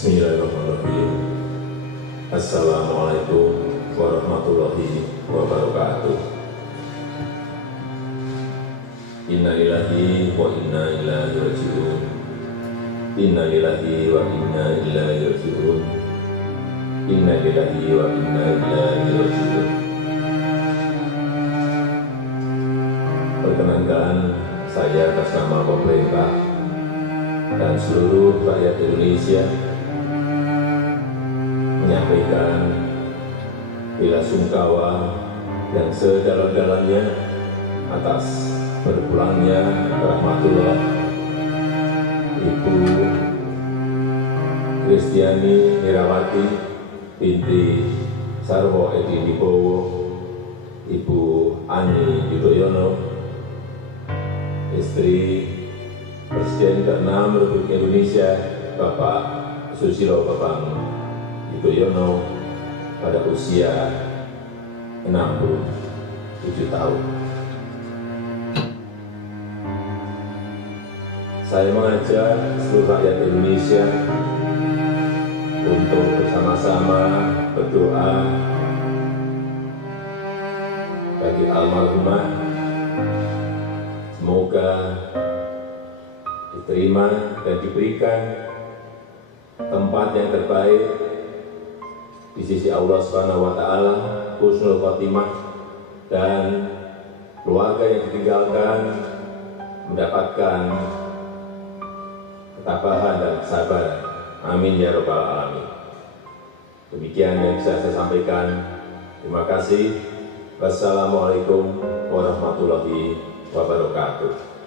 Bismillahirrahmanirrahim. Assalamualaikum warahmatullahi wabarakatuh. Inna lillahi wa inna ilaihi raji'un. Inna lillahi wa inna ilaihi raji'un. Inna lillahi wa inna ilaihi raji'un. Perkenankan saya atas nama pemerintah dan seluruh rakyat Indonesia menyampaikan bela sungkawa yang sedalam-dalamnya atas berpulangnya rahmatullah Ibu Kristiani Herawati binti Sarwo Edi Wibowo, Ibu Ani Yudhoyono, istri Presiden ke-6 Republik Indonesia Bapak Susilo Bambang Yudhoyono pada usia 67 tahun. Saya mengajak seluruh rakyat Indonesia untuk bersama-sama berdoa bagi almarhumah. Semoga diterima dan diberikan tempat yang terbaik di sisi Allah Subhanahu wa taala, husnul khotimah, dan keluarga yang ditinggalkan mendapatkan ketabahan dan kesabaran. Amin ya rabbal alamin. Demikian yang bisa saya sampaikan. Terima kasih. Wassalamualaikum warahmatullahi wabarakatuh.